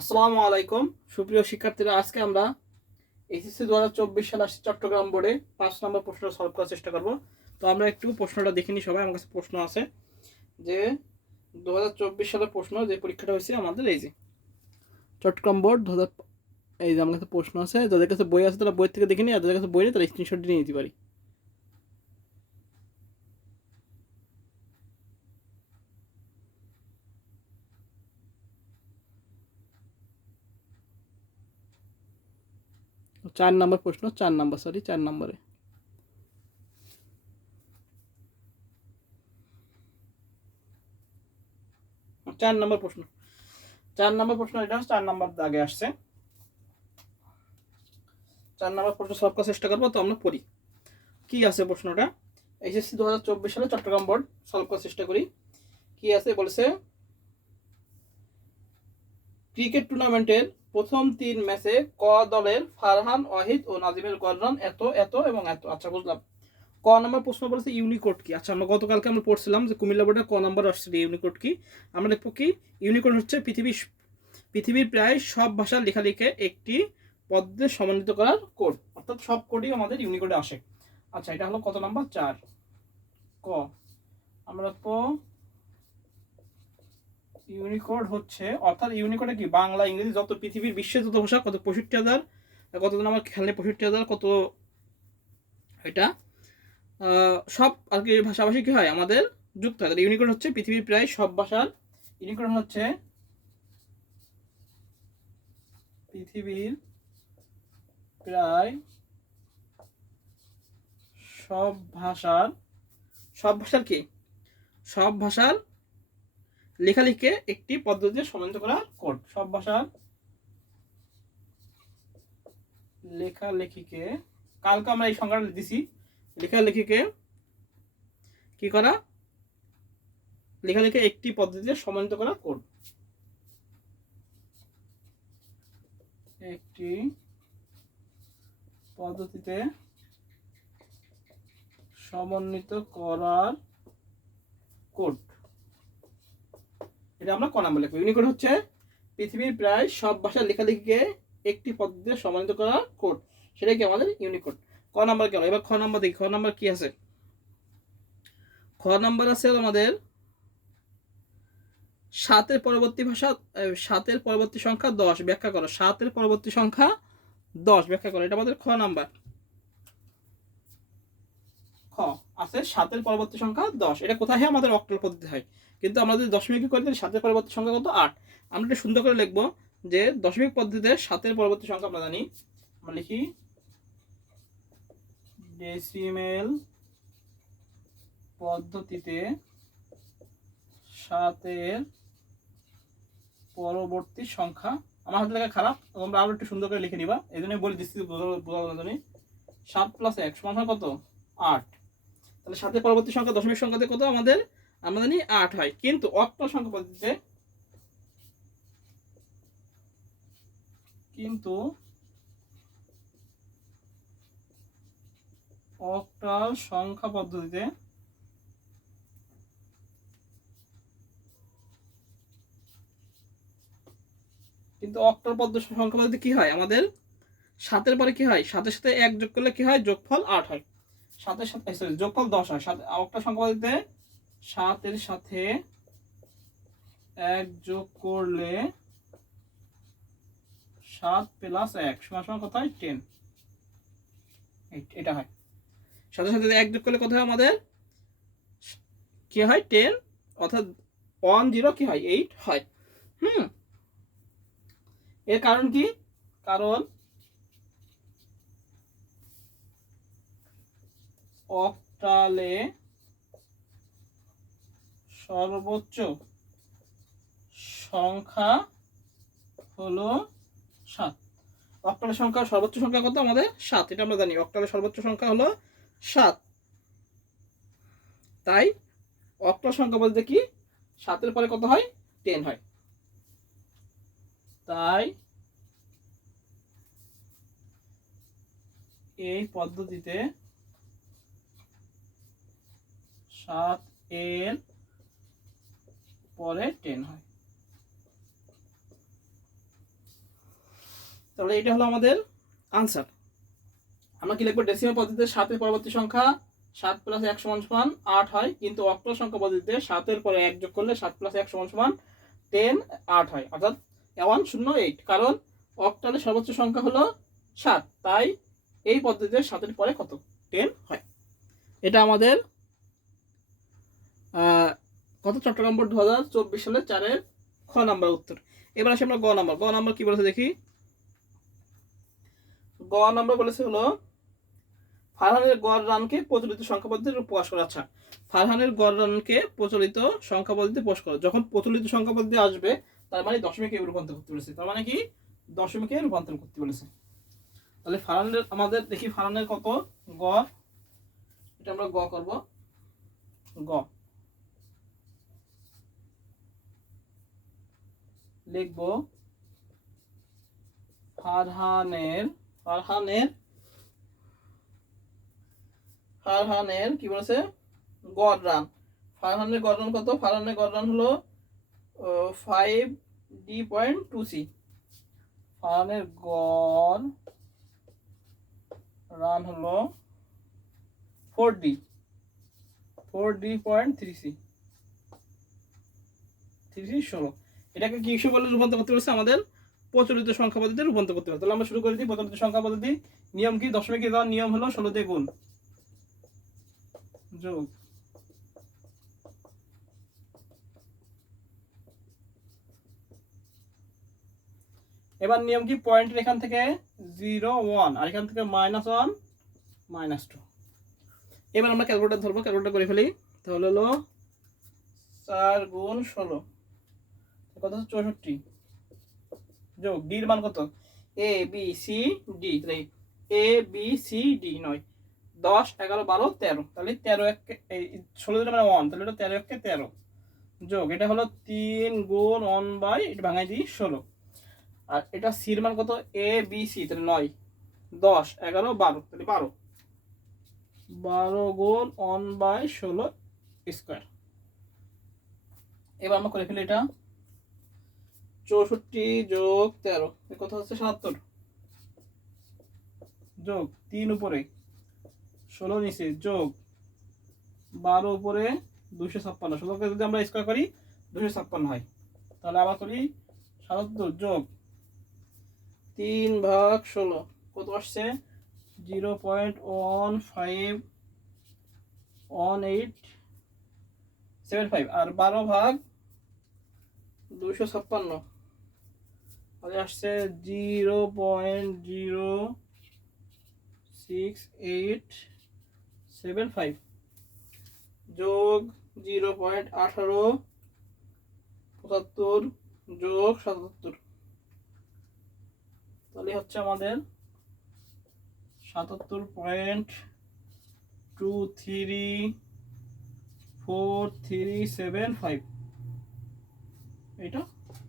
আসসালামু আলাইকুম সুপ্রিয় শিক্ষার্থীরা, আজকে আমরা এইচএসসি 2024 সালে আসছে চট্টগ্রাম বোর্ডে 5 নম্বর প্রশ্নটা সলভ করার চেষ্টা করব। তো আমরা একটু প্রশ্নটা দেখে নিই সবাই। আমার কাছে প্রশ্ন আছে যে 2024 সালের প্রশ্ন, যে পরীক্ষাটা হয়েছে আমাদের এই যে চট্টগ্রাম বোর্ড 2000। এই যে আমার কাছে প্রশ্ন আছে, যাদের কাছে বই আছে তারা বই থেকে দেখে নিই, আর যাদের কাছে বই নেই তারা স্ক্রিনশট নিয়ে নিতে পারি। চার নম্বর প্রশ্ন, 4 নম্বরে 4 নম্বর প্রশ্ন। 4 নম্বর প্রশ্ন, এটা 4 নম্বর দাগে আসছে। 4 নম্বর প্রশ্ন সলভ করার চেষ্টা করবো। তো আমরা পড়ি কি আছে প্রশ্নটা। এইচএসসি 2024 সালে চট্টগ্রাম বোর্ড, সলভ করার চেষ্টা করি। কি আছে বলেছে, ক্রিকেট টুর্নামেন্টের প্রথম 3 ম্যাচে ক দলের ফারহান, ওয়াহিদ ও নাজিমের গড় রান এত এত এবং এত। আচ্ছা, বুঝলাম। ক নম্বর প্রশ্ন বলেছে ইউনিকোড কি। আচ্ছা, আমরা গতকালকে আমরা পড়ছিলাম যে কুমিল্লা বোর্ডে ক নম্বর আসছে ইউনিকোড কি। আমরা দেখবো কি ইউনিকোড হচ্ছে পৃথিবীর প্রায় সব ভাষার লেখালেখি একটি পদ্মে সমন্বিত করার কোড, অর্থাৎ সব কোডই আমাদের ইউনিকোডে আসে। আচ্ছা, এটা হলো কত নাম্বার? 4 ক। আমরা তো ইউনিকোড হচ্ছে, অর্থাৎ ইউনিকোডে কি বাংলা ইংরেজি যত পৃথিবীর বিশ্বের যত ভাষা, কত 65,000, কত আমার খেয়াল 65,000 কত এটা সব আর কি ভাষাভাষী কি হয় আমাদের যুক্ত হয়। ইউনিকোড হচ্ছে পৃথিবীর প্রায় সব ভাষার, ইউনিকোড হচ্ছে পৃথিবীর প্রায় সব ভাষার, সব ভাষার কি সব ভাষার লেখালেখিকে একটি পদ্ধতিতে সমন্বিত করা কোড। সব ভাষার লেখালেখিকে, কালকে আমরা এই সংজ্ঞাটা দিছি, লেখালেখিকে কি করা, লেখালেখি একটি পদ্ধতিতে সমন্বিত করা কোড। একটি পদ্ধতিতে সমন্বিত করার কোড, এটা আমরা ক নাম্বার লিখবো। ইউনিকোড হচ্ছে পৃথিবীর প্রায় সব ভাষার লেখালেখিকে একটি পদ্ধতিতে সমন্বিত করার কোড, সেটাই কি আমাদের ইউনিকোড। ক নাম্বার গেল, এবার খ নাম্বার দেখি। খ নাম্বার কি আছে? খ নাম্বার আছে আমাদের 7 এর পরবর্তী সংখ্যা 10 ব্যাখ্যা করো। 7 এর পরবর্তী সংখ্যা 10 ব্যাখ্যা করো, এটা আমাদের খ নাম্বার। খ আছে 7 এর পরবর্তী সংখ্যা 10, এটা কোথায় হয়? আমাদের অক্টাল পদ্ধতি হয়। কিন্তু আমরা যদি দশমিক করি তাহলে 7 এর পরবর্তী সংখ্যা কত? 8। আমরা এটা সুন্দর করে লিখবো যে দশমিক পদ্ধতিতে 7 এর পরবর্তী সংখ্যা আমরা জানি, আমরা লিখি ডেসিমেল পদ্ধতিতে 7 এর পরবর্তী সংখ্যা, আমার হাতে লেখা খারাপ, তোমরা আরো একটু সুন্দর করে লিখে নিবা, এই জন্য বলে দিচ্ছি বোঝার জন্য। 7 + 1 সমান কত? 8। তাহলে 7 এর পরবর্তী সংখ্যা দশমিক সংখ্যাতে কত আমাদের? আমরা জানি 8 হয়। কিন্তু অক্টাল সংখ্যা পদ্ধতিতে, কিন্তু অক্টাল সংখ্যা পদ্ধতিতে সংখ্যা পদ্ধতি কি হয় আমাদের? 7 এর পরে কি হয়? 7 এর সাথে 1 যোগ করলে কি হয়? যোগফল 8 হয়। 7 এর সাথে সরি যোগফল 10 হয়। অক্টাল সংখ্যা পদ্ধতিতে 7 এর সাথে 1 যোগ করলে 7 + 1 সমান কত হয়? 10। এটা হয়। 7 এর সাথে 1 যোগ করলে কত হয় আমাদের? কি হয়? 10, অর্থাৎ 10 কি হয়? 8 হয়। এর কারণ কি? কারণ অক্টালে সর্বোচ্চ সংখ্যা হলো 7। অক্টালের সংখ্যা সর্বোচ্চ সংখ্যা কত আমাদের? 7, এটা আমরা জানি। অক্টালের সর্বোচ্চ সংখ্যা হলো 7। তাই অক্টাল সংখ্যা বলতে কি 7 এর পরে কত হয়? 10 হয়। তাই এই পদ্ধতিতে 7 এর পরে 10 হয়। তাহলে এটা হলো আমাদের আনসার। আমরা কি লিখবো? ডেসিমাল পদ্ধতিতে 7 এর পরবর্তী সংখ্যা 7 + 1 = 8 হয়, কিন্তু অক্টাল সংখ্যা পদ্ধতিতে 7 এর পরে 1 যোগ করলে 7 + 1 = 10 8 হয়, অর্থাৎ 108। কারণ অক্টালের সর্বোচ্চ সংখ্যা হলো 7, তাই এই পদ্ধতিতে 7 এর পরে কত? 10 হয়। এটা আমাদের কত? চট্টগ্রাম বোর্ড 2024 সালের 4-এর খ নাম্বার উত্তর। এবার আসি আমরা গ নাম্বার। গ নাম্বার কি বলেছে দেখি। গ নাম্বার বলেছে হলো ফারহানের গড় রানকে প্রচলিত সংখ্যা পদ্ধতিতে প্রকাশ করা। আচ্ছা, ফারহানের গড় রানকে প্রচলিত সংখ্যা পদ্ধতিতে প্রকাশ করা। যখন প্রচলিত সংখ্যা পদ্ধতি আসবে তার মানে দশমিকে রূপান্তর করতে বলেছে। তার মানে কি? দশমিকে রূপান্তর করতে বলেছে। তাহলে ফারহানের আমাদের দেখি ফারহানের কত গড়, এটা আমরা গ করব। গ লিখব ফারহানের কি বলেছে? গড় রান। ফারহানের গড় রান কত? ফারহানের গড় রান হলো 5D.2C। ফারহানের গড় রান হলো 4D.3C। 16। এটাকে কি হিসেবে বলে রূপান্তর করতে বলছে? আমাদের প্রচলিত সংখ্যা পদ্ধতিতে রূপান্তর করতে হবে। তাহলে আমরা শুরু করে দিই। প্রচলিত সংখ্যা পদ্ধতি নিয়ম কি? দশমিকে দেওয়ার নিয়ম হলো 16 দিয়ে গুণ যোগ। এবার নিয়ম কি? পয়েন্টের এখান থেকে 0 1 আর এখান থেকে -1 -2। এবার আমরা ক্যালকুলেটর ধরবো, ক্যালকুলেটর করে ফেলি। তাহলে হলো 4 গুণ 16 কত? 64 যোগ ডি এর মান কত? A B C D. তাহলে এ বি সি ডি 9 10 11 12 13। তাহলে 13 1 16 মানে 1, তাহলে এটা 13 1 13 যোগ এটা হলো 3 গুণ 1 বাই এটা ভাঙাই দিই 16। আর এটা সি এর মান কত? এ বি সি, তাহলে 9 10 11 12, তাহলে 12 গুণ 1 বাই 16 স্কয়ার। এবার আমরা করে ফেলি এটা 64 যোগ 13 কত হচ্ছে? 77 যোগ 3 উপরে 16 নিচে যোগ 12 উপরে 256। 16কে যদি আমরা স্কয়ার করি 256 হয়। তাহলে আবার করি 77 যোগ 3/16 কত আসছে? 0.151875। আর 12/256 তাহলে আসছে 0.06875 যোগ 0.1875 যোগ 77। তাহলে হচ্ছে আমাদের 77.23437 এটা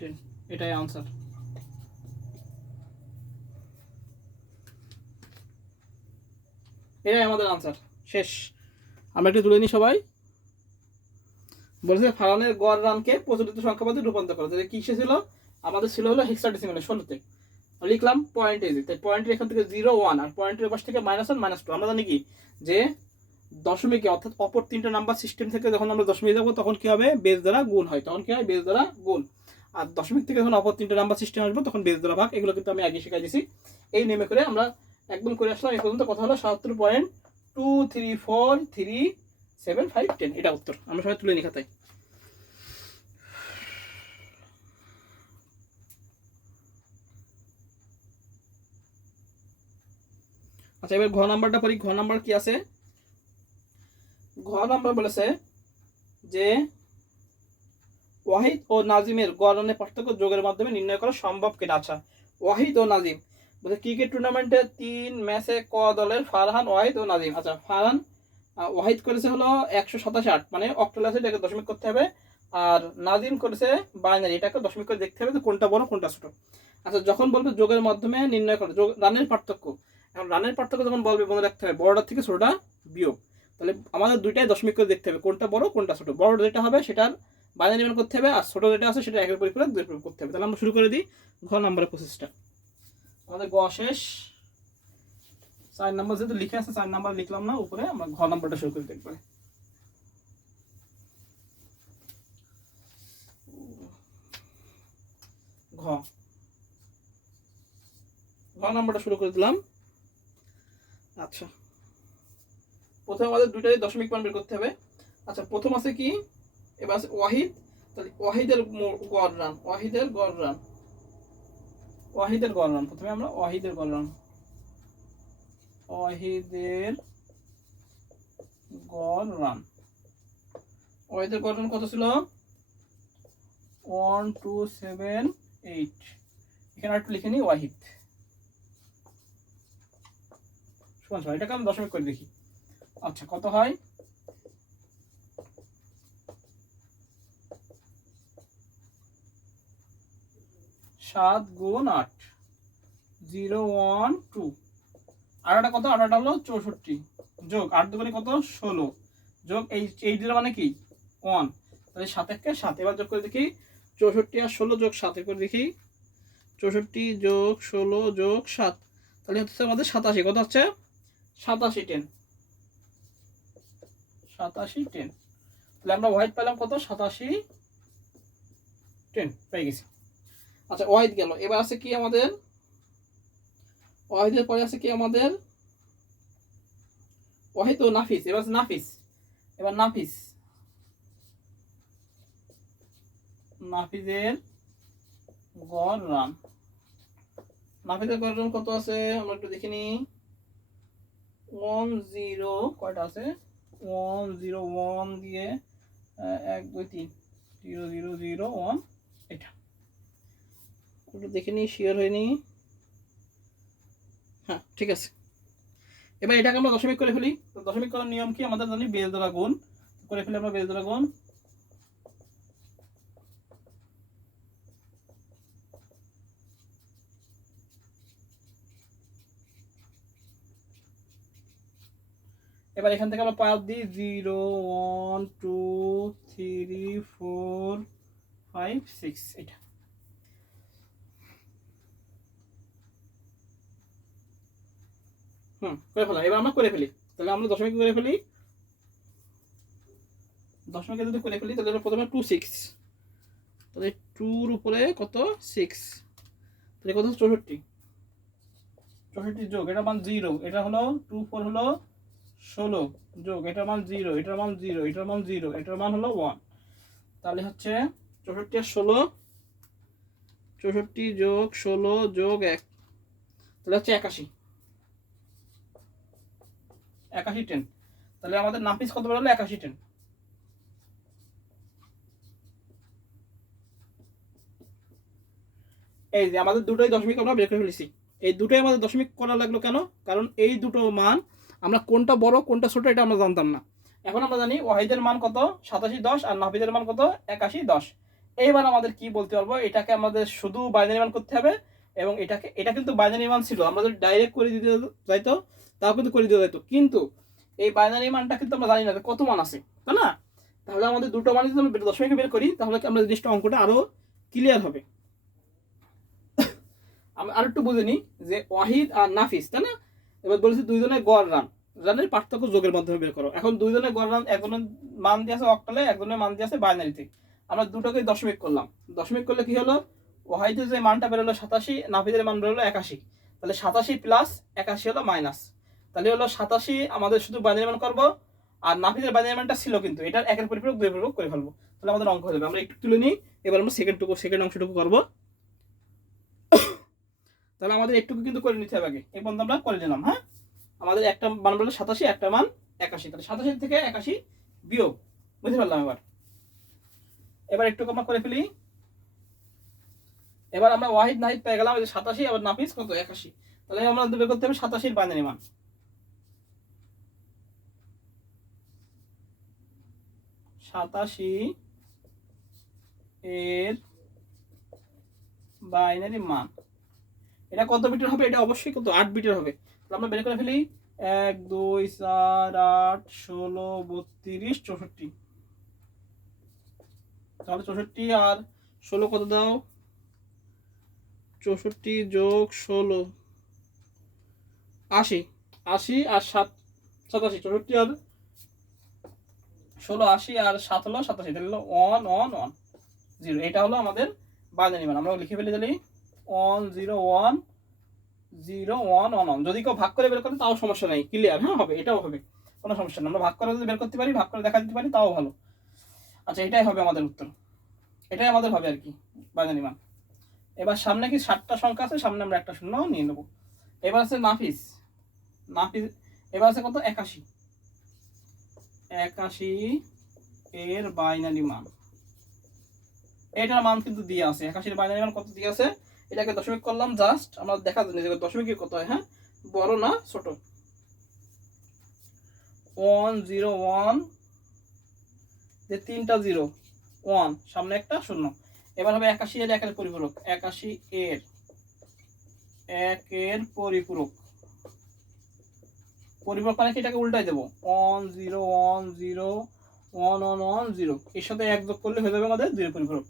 10। এটাই আনসার। এটাই আমাদের আনসার। শেষ। আমরা একটু তুলে নিই সবাই। বলেছে ফারহানের গড় রানকে প্রচলিত সংখ্যা পদ্ধতিতে রূপান্তর করা। তাহলে কি ছিল? আমাদের ছিল হলো হেক্সাডেসিমালে 16তে। লিখলাম পয়েন্টে, তাই পয়েন্টের এখান থেকে 0 1 আর পয়েন্টের পাশ থেকে -1 -2। আমরা জানি কি যে দশমিকে অর্থাৎ অপর তিনটা নাম্বার সিস্টেম থেকে যখন আমরা দশমিকে যাবো তখন কি হবে? বেস দ্বারা গুণ হয়। তখন কি হয়? বেস দ্বারা গুণ। আর দশমিক থেকে যখন অপর তিনটা নাম্বার সিস্টেম আসবো তখন বেস দ্বারা ভাগ। এগুলো কিন্তু আমি আগে শিখাই দিয়েছি। এই নেমে করে আমরা একদম করে আসলাম। এই পর্যন্ত কথা হলো 77.23437 10। এটা উত্তর। আমরা সবাই তুলে নিই খাতায়। আচ্ছা, এবার ঘ নাম্বারটা পড়ি। ঘ নাম্বার কি আছে? ঘ নাম্বার বলেছে যে ওয়াহিদ ও নাজিমের গড় রানের পার্থক্য যোগের মাধ্যমে নির্ণয় করা সম্ভব কিনা। আচ্ছা, ওয়াহিদ ও নাজিম বলছে ক্রিকেট টুর্নামেন্টে 3 ম্যাচে ক দলের ফারহান, ওয়াহিদ ও নাজিম। আচ্ছা, ফারহান ওয়াহিদ করেছে হলো 127, মানে অক্টাল আছে, এটাকে দশমিক করতে হবে। আর নাজিম করেছে বাইনারি, এটাকে দশমিক করে দেখতে হবে যে কোনটা বড় কোনটা ছোট। আচ্ছা, যখন বলবে যোগের মাধ্যমে নির্ণয় করো রানের পার্থক্য, এখন রানের পার্থক্য যখন বলবে মনে রাখতে হবে বড়টার থেকে ছোটটা বিয়োগ। তাহলে আমাদের দুইটাই দশমিক করে দেখতে হবে কোনটা বড় কোনটা ছোট। বড় যেটা হবে সেটার বাইনারি মান করতে হবে, আর ছোট যেটা আছে সেটা একের পরিপূরক 2 প্রয়োগ করতে হবে। তাহলে আমরা শুরু করে দিই ঘ নাম্বারের প্রসেসটা। আমাদের গ শেষ। 4 নাম্বার যেহেতু লিখে আছে 4 নাম্বার লিখলাম না, উপরে আমরা ঘ নাম্বারটা শুরু করে দেখব। ঘ নাম্বারটা শুরু করে দিলাম। আচ্ছা, প্রথমে আমাদের দুইটাই দশমিক মান বের করতে হবে। আচ্ছা, প্রথম আছে কি, এবার আছে ওয়াহিদ, তাহলে ওয়াহিদের গড় রান, ওয়াহিদের গড় রান, ওয়াহিদের গড় রান। প্রথমে আমরা ওয়াহিদের গড় রান, ওয়াহিদের গড় রান, ওয়াহিদের গড় রান কত ছিল? 1278। এখানে একটু লিখে নিই ওয়াহিদ সমান সমান, এটাকে আমি দশমিক করে দেখি। আচ্ছা, কত হয়? 7 গুণ 8, 0 1 2। আর এটা কত? আর এটা হলো 64 যোগ 8 দুগুণে কত? 16 যোগ এই দিলে মানে কি 1, তাহলে 7 একে 7। এবার যোগ করে দেখি 64 আর 16 যোগ 7 করে দেখি 64 যোগ 16 যোগ 7, তাহলে হচ্ছে আমাদের 87। কত হচ্ছে? 87 10, 87 10। তাহলে আমরা ওয়াহিদ পেলাম কত? 87 10 পেয়ে গেছি। আচ্ছা, ওয়াহিদ গেল। এবার আছে কি আমাদের, ওয়াহিদের পরে আছে কি আমাদের ওয়াহিদ ও নাফিস। এবার আছে নাফিস, এবার নাফিস, নাফিজের গড় রান। নাফিজের গড় রান কত আছে আমরা একটু দেখে নিই। 10 কয়টা আছে? 101 দিয়ে 1 2 3 0 0 0 1, এটা একটু দেখে নিই, শিওর হয়নি। হ্যাঁ, ঠিক আছে। এবার এটাকে আমরা দশমিক করে ফেলি। তো দশমিক করার নিয়ম কি? আমাদের জানি বেজ দ্বারা গুণ করে ফেলি। আমরা বেজ দ্বারা গুণ, এবার এখান থেকে আমরা পাঁচ দিই 0 1 2 3 4 5 6, এটা করে ফেলা। এবার আমরা করে ফেলি, তাহলে আমরা দশমিক করে ফেলি। দশমিকে যদি করে ফেলি তাহলে প্রথমে 2 6, তাহলে 2 উপরে কত? 6, তাহলে কত? 64। 64 যোগ এটা মান 0, এটা হলো 2 4 হলো 16 যোগ এটার মান 0, এটার মান 0, এটার মান 0, এটার মান হলো 1, তাহলে হচ্ছে 64 আর 16, 64 যোগ 16 যোগ 1, তাহলে হচ্ছে 81। 81 10, তাহলে আমাদের নাফিস কত বেরোলো? 81 10। এই যে আমাদের দুটোই দশমিক আমরা বের করে ফেলেছি। এই দুটোই আমাদের দশমিক করা লাগলো কেন? কারণ এই দুটো মান আমরা কোনটা বড় কোনটা ছোট এটা আমরা জানতাম না। এখন আমরা জানি ওয়াহিদের মান কত? 87 10, আর নাফিজের মান কত? 81 10। এইবার আমাদের কি বলতে পারবো? এটাকে আমাদের শুধু বাইনারি মান করতে হবে, এবং এটা কিন্তু বাইনারি মান ছিল, আমরা যদি ডাইরেক্ট করে দিতে যাইতো তাও কিন্তু করে দিতে যাইতো, কিন্তু এই বাইনারি মানটা কিন্তু আমরা জানি না কত মান আছে, তাই না? তাহলে আমাদের দুটো মান যদি আমরা দশমিকে বের করি তাহলে আমরা জিনিসটা অঙ্কটা আরো ক্লিয়ার হবে। আমি আর একটু বুঝে নিই যে ওয়াহিদ আর নাফিস, তাই না? এবার বলেছি দুইজনের গড় রান, রানের পার্থক্য যোগের মাধ্যমে বের করো। এখন দুইজনের গড় রান, একজনের মান দিয়ে আছে অক্টালে, একজনের মান দিয়ে আছে বাইনারিতে। আমরা দুটোকে দশমিক করলাম। দশমিক করলে কি হলো? ওয়াহিদের যে মানটা বেরোলো 87, নাফিসের মান বেরোলো 81, তাহলে 87 প্লাস 81 হলো মাইনাস, তাহলে হলো 87 আমাদের শুধু বাইনারি মান করবো, আর নাফিসের বাইনারি মানটা ছিল কিন্তু এটার একের পরিপূরক দুই পরিপূরক করে ফেলবো, তাহলে আমাদের অঙ্ক হয়ে যাবে। আমরা একটু তুলে নিই, এবার আমরা সেকেন্ড অংশটুকু করবো। তাহলে আমাদের একটুকু কিন্তু করে নিতে হবে আগে, এই পর্যন্ত আমরা করে নিলাম। হ্যাঁ, আমাদের একটা মান বললো 87, একটা মান 81, তাহলে 87 থেকে 81 বিয়োগ, বুঝতে পারলাম। এবার একটুকু আমরা করে ফেলি। এবার আমরা ওয়াহিদ নাহিদ পেয়ে গেলাম, 87, আবার নাফিস কত? 81, তাহলে আমরা বের করতে হবে 87 বাইনারি মান। 87 এর বাইনারি মান এটা কত বিটের হবে? এটা অবশ্যই কত? 8 বিটের হবে। তাহলে আমরা বের করে ফেলি 1 2 4 8 16 32 64, তাহলে 64 আর 16 কত দাও? 64 যোগ 16 80 80 আর 7 87 64 হবে 16 80 আর 7 হলো 87 তাহলে হলো 1 1 1 0 এটা হলো আমাদের বাইনারি মান আমরা লিখে ফেলি তাহলে 1 0 1 0 1 1 1 যদি কেউ ভাগ করে বের করে তাও সমস্যা নাই ক্লিয়ার হ্যাঁ হবে এটাও হবে কোনো সমস্যা নেই আমরা ভাগ করে যদি বের করতে পারি ভাগ করে দেখা দিতে পারি তাও ভালো আচ্ছা এটাই হবে আমাদের উত্তর এটাই আমাদের হবে আর কি বাইনারি মান এবার সামনে কি 7টা সংখ্যা আছে সামনে আমরা একটা শূন্য নিয়ে নেব এবার আছে নাফিস নাফিস এবার আছে কত 81 এর বাইনারি মান এটার মান কিন্তু দিয়ে আছে 81 এর বাইনারি মান কত দিয়ে আছে এটাকে দশমিক করলাম জাস্ট আমরা দেখা যাচ্ছে যে দশমিকে কত হয় হ্যাঁ বড় না ছোট 101 যে তিনটা 0 1 সামনে একটা শূন্য এবার হবে 81 এর একের পরিপূরক 81 এর একের পরিপূরক পরিপূরক মানে কি এটাকে উল্টাই দেব 1 0 1 0 1 1 1 0 এর সাথে এক যোগ করলে হয়ে যাবে আমাদের 2 এর পরিপূরক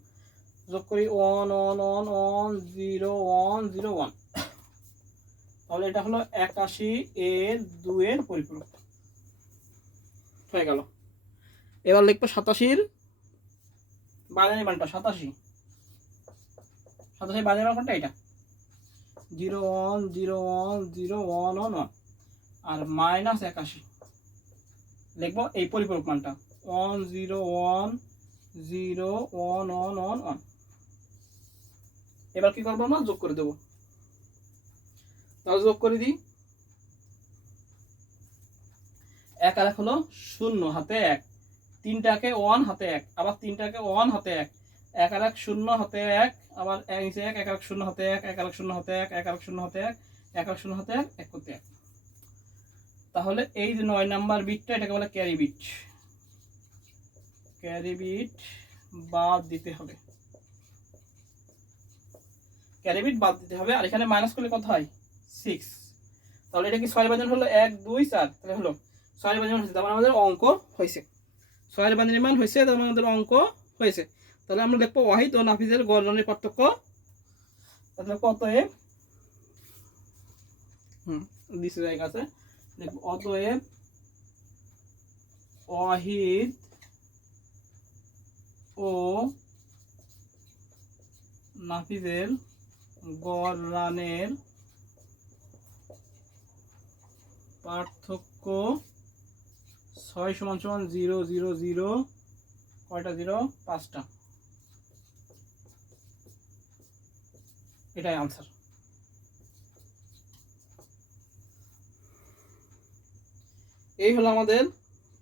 যোগ করি 1 1 1 1 0 1 0 1 তাহলে এটা হলো 81 এর 2 এর পরিপূরক হয়ে গেল এবার লিখবো 87 এর বাইনারি মানটা 87 বাইনারি মান কোনটা এটা 0 1 0 1 0 1 1 1 আর মাইনাস 81 লিখবো এই পরিপূরক মানটা 1 0 1 0 1 1 1 1 এবার কি করবো আমরা যোগ করে দেবো তাহলে যোগ করে দিই 1 আর 1 হলো 0 হাতে 1 তিনটাকে 1 হাতে 1 আবার তিনটাকে 1 হাতে 1 1 আর 1 0 হাতে 1 আবার 1 নিচে 1 1 আর 1 0 হাতে 1 1 আর 1 0 হাতে 1 1 আর 1 0 হাতে 1 1 আর 0 হাতে 1 1 করতে 1 তাহলে এই যে 9 নাম্বার বিটটা এটাকে বলে ক্যারি বিট বাদ দিতে হবে ক্যারি বিট বাদ দিতে হবে আর এখানে মাইনাস করলে কত হয় 6 তাহলে এটা কি 6 বাজার হলো 1 2 4 তাহলে হলো 6 বাজার হয়েছে তারপর আমাদের অঙ্ক হয়েছে 6 বাজারের মান হয়েছে তারপর আমাদের অঙ্ক হয়েছে তাহলে আমরা দেখবো ওয়াহিদ ও নাফিজের গড় রানের পার্থক্য তাহলে অতএব দিছে জায়গা আছে দেখো অতএব ওয়াহিদ ও নাফিজের গড় রানের পার্থক্য 6 = 0 0 0 কয়টা 0 5টা এটাই आंसर এই হলো আমাদের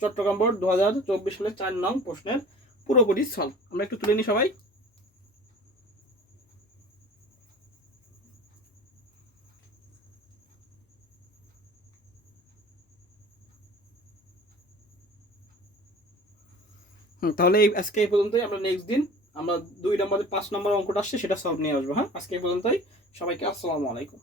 চট্টগ্রাম বোর্ড 2024 সালের 4 নং প্রশ্নের পুরোপুরি সলভ আমরা একটু তুলে নিই সবাই তাহলে আজকে এই পর্যন্তই আমরা নেক্সট দিন আমরা 2 নম্বরে 5 নম্বর অঙ্কটা আসছে সেটা সলভ নিয়ে আসবো হ্যাঁ আজকে এই পর্যন্তই সবাইকে আসসালামু আলাইকুম